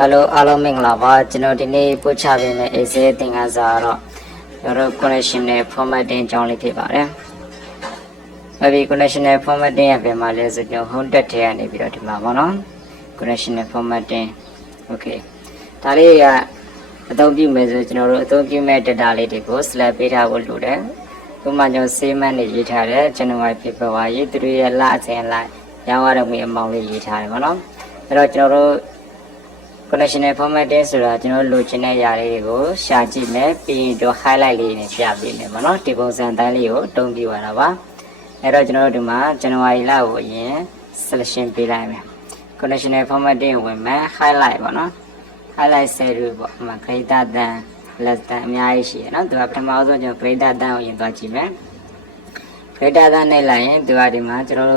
Hello အားလုံးမင်္ဂလာပါကျွန်တော်ဒီနေ့ပို့ချပေးမယ့် essay သင်ခန်းစာကတော့ကျွန်တော် connection နဲ့ formatting အကြောင်းလေးဖြစ်ပါတယ်။အဲဒီ connection နဲ့ formatting ရဲ့ပြန်မှာလဲဆိုကျွန်တော် home tab ထဲကနေပြီးတော့ဒီမှာပေါ့နော် connection နဲ့ formatting okay ဒါလေးကအသုံးပြုမယ်ဆိုကျွန်တော်တို့အသုံးပြုမဲ့ data လေးတွေကို select ပေးထားဖို့လိုတယ်။ဥပမာကျွန်တော် save man နဲ့ရေးထားတယ် January February သူတို့ရဲ့လအချိန်လိုက်ရောင်းရတဲ့ငွေအမောင်းလေးရေးထားတယ်ပေါ့နော်။အဲ့တော့ကျွန်တော်တို့connection formatting ဆိုတာကျွန်တော်လိုချင်တဲ့ຢာလေးတွေကိုရှာကြည့်မယ်ပြီးရင်တော့ highlight လေးနဲ့ပြပေးမယ်ပေါ့နော်ဒီပုံစံတိုင်းလေးကိုအသုံးပြုရတာပါအဲ့တော့ကျွန်တော်တို့ဒီမှာ January လကိုအရင် selection ပေးလိုက်မယ် connection formatting ကိုဝင်မယ် highlight ပေါ့နော် highlight series ပေါ့ဒီမှာ greater than less than အများကြီးရှိရနော်သူကပထမဆုံးကျွန်တော် greater than ကိုရင်သွားကြည့်မယ် greater than နဲ့လိုက်ရင်သူကဒီမှာကျွန်တော်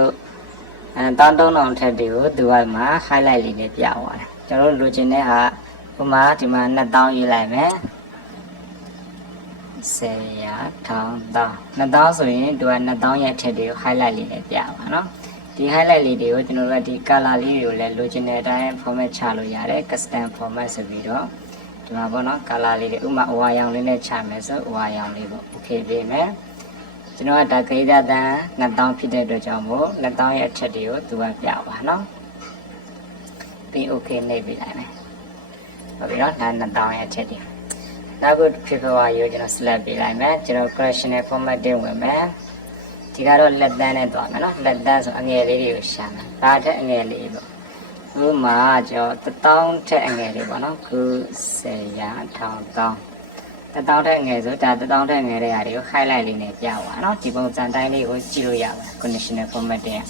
တို့1000ထက်တွေကိုသူကဒီမှာ highlight လေးနဲ့ပြသွားတယ်ကျွန်တော်လိုချင်တဲ့ဟာဥမာဒီမှာ2000ရေးလိုက်မယ်10ရာ1000ဆိုရင်သူက2000ရဲ့အထက်တွေကို highlight လေးနဲ့ပြပါနော်ဒီ highlight လေးတွေကိုကျွန်တော်တို့ကဒီ color လေးတွေကိုလည်းလိုချင်တဲ့အတိုင်း format ချလို့ရတယ် custom format ဆိုပြီးတော့ဒီမှာပေါ့နော် color လေးတွေဥမာအဝါရောင်လေးနဲ့ချမယ်ဆိုအဝါရောင်လေးပေါ့ okay ပေးမယ်ကျွန်တော်ကဒါ greater than 2000ဖြစ်တဲ့အတွက်ကြောင့်မို့2000ရဲ့အထက်တွေကိုသူကပြပါနော်ပြီး okay နှိပ်ပေးလိုက်မယ်ဟုတ်ပြီနော်ဒါ2000ရဲ့အချက်တွေနောက်ခု February ကိုကျွန်တော် select ပေးလိုက်မယ်ကျွန်တော် correctional formatting ဝင်မယ်ဒီကတော့လက်တန်းနဲ့တွားမယ်နော်လက်တန်းဆိုအငယ်လေးတွေကိုရှာမယ်ဒါထက်အငယ်လေးပေါ့ဥပမာကျွန်တော်1000ထက်အငယ်လေးပေါ့နော်ခု10ရာ1000 1000ထက်အငယ်ဆိုဒါ1000ထက်ငယ်တဲ့ဟာတွေကို highlight လေးနဲ့ပြပါနော်ဒီပုံစံတိုင်းလေးကိုကြည့်လို့ရပါတယ် conditional formatting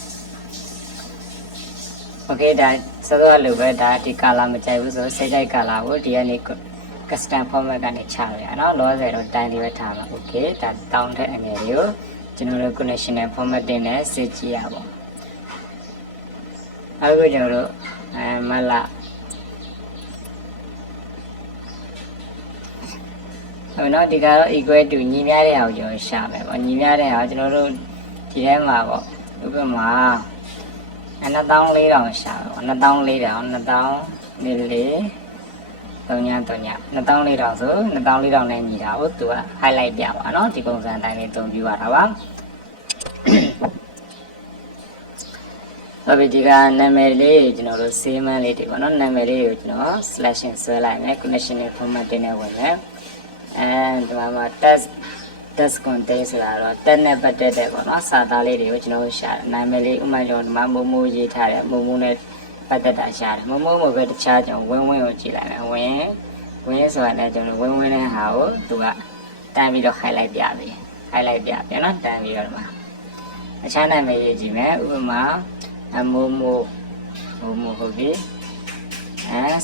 okay ဒါစသောလိုပဲဒါဒီ color မကြိုက်ဘူးဆိုစိတ်ကြိုက် color ကိုဒီကနေ custom format ကနေချလို့ရနော်လောဆယ်တော့တိုင်းလေးပဲထားပါ okay ဒါတောင်းတဲ့အငယ်လေးကိုကျွန်တော်တို့ conditional formatting နဲ့စစ်ကြည့်ရပါအခုကျွန်တော်တို့မလာဟိုနော်ဒီကတော့ equal to ညီမျှတဲ့ဟာကိုကျွန်တော်ရှာမယ်ပေါ့ညီမျှတဲ့ဟာကျွန်တော်တို့ဒီထဲမှာပေါ့ဥပမာ2400ရှာပါ2400လေးလေး2400ဆို2400နဲ့ညီတာကိုသူက highlight ပြပါเนาะဒီပုံစံအတိုင်းလေးသုံးပြရတာပါဟုတ်ပြီဒီကနာမည်လေးကျွန်တော်တို့ save man လေးတွေပေါ့เนาะနာမည်လေးကိုကျွန်တော် selection ဆွဲလိုက်မယ် connection formatting နဲ့ဝင်မယ်ဒီမှာ test content ဆိုတာတော့ test နဲ့ပတ်သက်တဲ့ပေါ့နော်စာသားလေးတွေကိုကျွန်တော်တို့ရှာတယ်နာမည်လေးဥမာကျွန်တော်ဒီမှာမိုးမိုးရေးထားတယ်မိုးမိုးနဲ့ပတ်သက်တာရှာတယ်မိုးမိုးမို့ပဲတခြားကျွန်တော်ဝင်းကိုကြည့်လိုက်မယ်ဝင်းဆိုတာလည်းကျွန်တော်ဝင်းတဲ့ဟာကိုသူကတန်းပြီးတော့ highlight ပြပြီ highlight ပြပြန်နော်တန်းပြီးတော့ဒီမှာအခြားနာမည်ရေးကြည့်မယ်ဥပမာမိုးမိုးဟုတ်ပြီ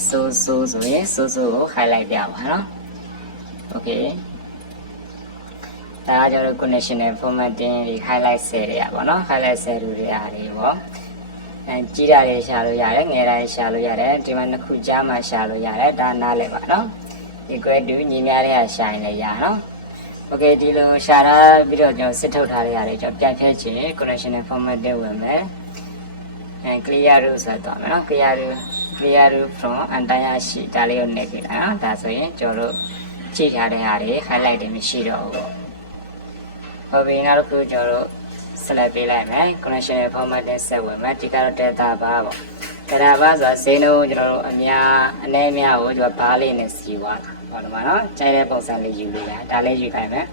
ဆိုဆိုရင်ဆိုကို highlight ပြပါနော် okayဒါကကျွန်တော် conditional formatting ဒီ highlight cell တွေอ่ะဗောနော် highlight cell တွေအားတွေဗောကြီးတာတွေရှာလို့ရတယ်ငယ်တာတွေရှာလို့ရတယ်ဒီမှာနှစ်ခုကြားမှာရှာလို့ရတယ်ဒါနားလည်ပါနော် equal to ညီမျှတဲ့ဟာရှာရင်လည်းရနော် okay ဒီလိုရှာထားပြီးတော့ကျွန်တော်စစ်ထုတ်ထားတဲ့ဟာတွေကျွန်တော်ပြန်ဖြည့်ချင် conditional formatting ဝင်မယ်clear root ဆိုတော့မယ်နော် clear root from entire sheet ဒါလေးကိုနှိပ်ပြလိုက်နော်ဒါဆိုရင်ကျွန်တော်တို့ကြည့်ထားတဲ့ဟာတွေ highlight တွေမရှိတော့ဘူးဟုတ်ပြီနောက်တစ်ခုကျွန်တော်တို့ select ပေးလိုက်မယ် connection formatting ဆက်ဝင်မယ်ဒီကတော့ data bar ပေါ့ data bar ဆိုတာဈေးနှုန်းကျွန်တော်တို့အနည်းများကိုကျွန်တော်ဘားလေးနဲ့စီသွားတာဟောဒီမှာနော်ကြိုက်တဲ့ပုံစံလေးယူလို့ရတယ်ဒါလေးယူခိုင်းမယ်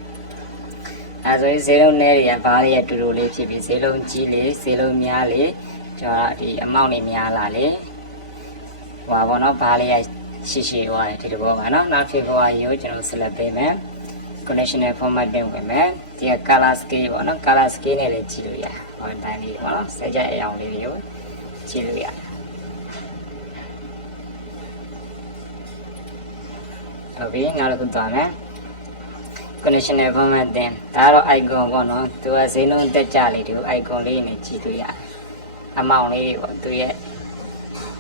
အဲဆိုရင်ဈေးနှုန်းနည်းတွေကဘားလေးရဲ့တူတူလေးဖြစ်ပြီးဈေးနှုန်းကြီးလေးဈေးနှုန်းများလေးကျွန်တော်ဒီ amount တွေများလာလေဟောပေါ့နော်ဘားလေးရဲ့ရှိသွားတယ်ဒီလိုပေါ့ပါနော်နောက် February ကိုကျွန်တော် select ပေးမယ် conditional formatting ဝင်မယ်ဒီ color scale ပေါ့နော် color scale နဲ့လည်းကြည့်လို့ရဟောတိုင်းလေးပေါ့နော်စကြအရောင်လေးတွေကိုကြည့်လို့ရဟုတ်ပြီနောက်တစ်ခုသွားမယ် conditional formatting ဒါတော့ icon ပေါ့နော်သူကဈေးနှုန်းတက်ကြလေးတွေကို icon လေးနဲ့ကြည့်လို့ရတယ်အမောင်လေးတွေပေါ့သူရဲ့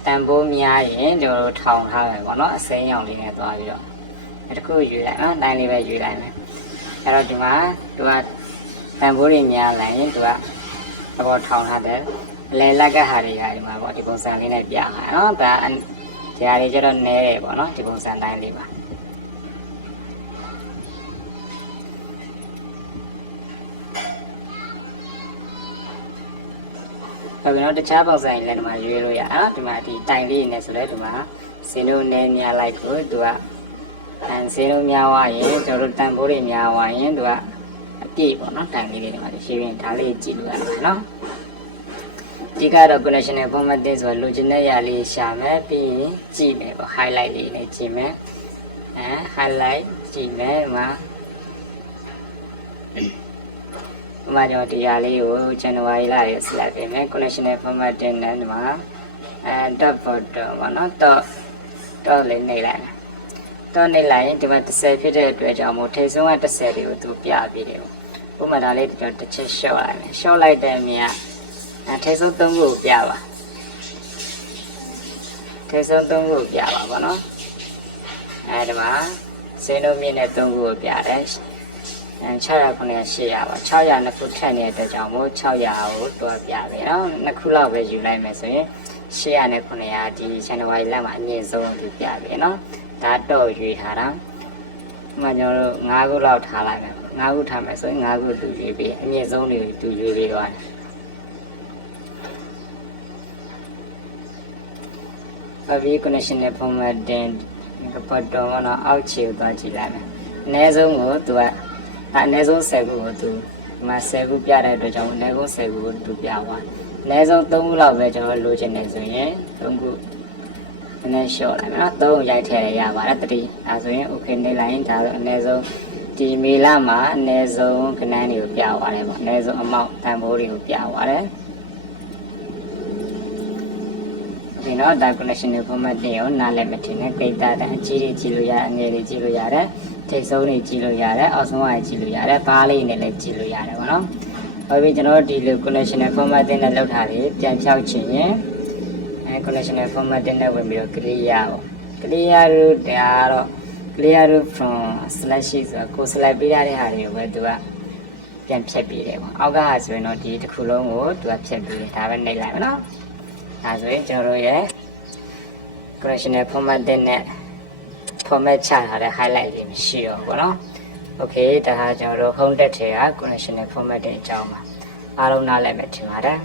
တန်ဖိုးများရင်ကျွန်တော်တို့ထောင်ထားမယ်ပေါ့နော်အစိမ်းရောင်လေးနဲ့သွားပြီးတော့တခုယူလိုက်နော်တိုင်းလေးပဲယူလိုက်မယ်အဲ့တော့ဒီမှာသူကတန်ဖိုးတွေများလာရင်သူကဘောထောင်ထားတယ်အလဲလက်ကဟာတွေဟာဒီမှာပေါ့ဒီပုံစံလေးနဲ့ပြမှာနော်ဒါ ဒီဟာတွေကျတော့နဲတယ်ပေါ့နော်ဒီပုံစံတိုင်းလေးပါဟုတ်ပြီနော်တခြားပုံစံတွေလည်းဒီမှာရွေးလို့ရအောင်ဒီမှာဒီတိုင်လေးနဲ့ဆိုလဲဒီမှာစင်းတို့နဲများလိုက်ကိုသူကစင်းတို့များသွားရင်ကျွန်တော်တို့တန်ဖိုးတွေများသွားရင်သူကအပြည့်ပေါ့နော်တိုင်လေးတွေဒီမှာရှင်းရင်ဒါလေးကြည့်လို့ရတယ်နော်ဒီကတော့ conditional formatting ဆိုတော့လိုချင်တဲ့ຢာလေးရှာမယ်ပြီးရင်ကြည့်မယ်ပေါ့ highlight လေးနဲ့ကြည့်မယ်highlight ကြည့်မယ်ဒီမှာကျွန်တော်ဒီຢာလေးကို January လရဲ့ select ပေးမယ် conditional formatting နဲ့ဒီမှာdot photo ပေါ့နော် dot လေးနှိပ်လိုက်မယ်တော့နှိပ်လိုက်ရင်ဒီမှာ30ဖြစ်တဲ့အတွက်ကြောင့်မို့ထိပ်ဆုံးက30တွေကိုသူပြပြီးတယ်ပေါ့ဥပမာဒါလေးတစ်ချက် short လိုက်မယ် short လိုက်တဲ့အမြင်ကထိပ်ဆုံး3ခုကိုပြပါထိပ်ဆုံး3ခုကိုပြပါဗောနော်ဒီမှာစင်းတို့မြင့်နဲ့3ခုကိုပြတယ်600 900 800ပါ600နှစ်ခုထက်နေတဲ့အတွက်ကြောင့်မို့600ကိုတွားပြတယ်နော်နှစ်ခုလောက်ပဲယူလိုက်မယ်ဆိုရင်800နဲ့900ဒီဇန်နဝါရီလမှာအမြင့်ဆုံးသူပြတယ်နော်ဒါတော့ရွေးထားတာဒီမှာကျွန်တော်တို့5ခုလောက်ထားလိုက်မယ်5ခုထားမယ်ဆိုရင်5ခုသူရွေးပြီးအမြင့်ဆုံးတွေသူရွေးပြီးသွားတယ်conditional formatting ပတ်တော့ကတော့အောက်ခြေကိုသွားကြည့်လိုက်မယ်အနည်းဆုံးကိုသူကအနည်းဆုံး10ခုကိုသူဒီမှာ10ခုပြတဲ့အတွက်ကြောင့်အနည်းဆုံး10ခုကိုသူပြသွားအနည်းဆုံး3ခုလောက်ပဲကျွန်တော်လိုချင်နေဆိုရင်3ခုနည်းနည်းလျှော့လိုက်မယ်နော်3ခုရိုက်ထည့်ရပါတယ်တတိအဲဆိုရင် okay နေလိုက်ရင်ဒါဆိုအနည်းဆုံးဒီမေလမှာအနည်းဆုံးခဏန်းတွေကိုပြသွားတယ်ပေါ့အနည်းဆုံးအမောက်တန်ဖိုးတွေကိုပြသွားတယ်ဒီနော်ဒါ conditional formatting ကိုနားလည်မထင်နဲ့ကိတာတဲ့အကြီးတွေကြည့်လို့ရတယ်အငယ်တွေကြည့်လို့ရတယ်ထိပ်ဆုံးတွေကြည့်လို့ရတယ်အောက်ဆုံးကကြည့်လို့ရတယ်ဘားလေးနဲ့လည်းကြည့်လို့ရတယ်ပေါ့နော်ဟုတ်ပြီကျွန်တော်ဒီလို conditional formatting နဲ့လောက်ထားတယ်ပြန်ဖြောက်ချင်ရင်conditional formatting နဲ့ဝင်ပြီးတော့ clear ပေါ့ clear root ဒါတော့ clear root from slash ဆိုတော့ကို select ပေးထားတဲ့ဟာတွေကိုပဲသူကပြန်ဖြတ်ပေးတယ်ပေါ့အောက်ကဟာဆိုရင်တော့ဒီတစ်ခုလုံးကိုသူကဖြတ်ပေးတယ်ဒါပဲနှိပ်လိုက်ပါနော်ဒါဆိုရင်ကျွန်တော်တို့ရဲ့ conditional formatting နဲ့ format ချထားတဲ့ highlight တွေမရှိတော့ဘူးเนาะ okay ဒါဟာကျွန်တော်တို့ home tab ထဲက conditional formatting အကြောင်းပါအားလုံးနားလည်မယ်ထင်ပါတယ်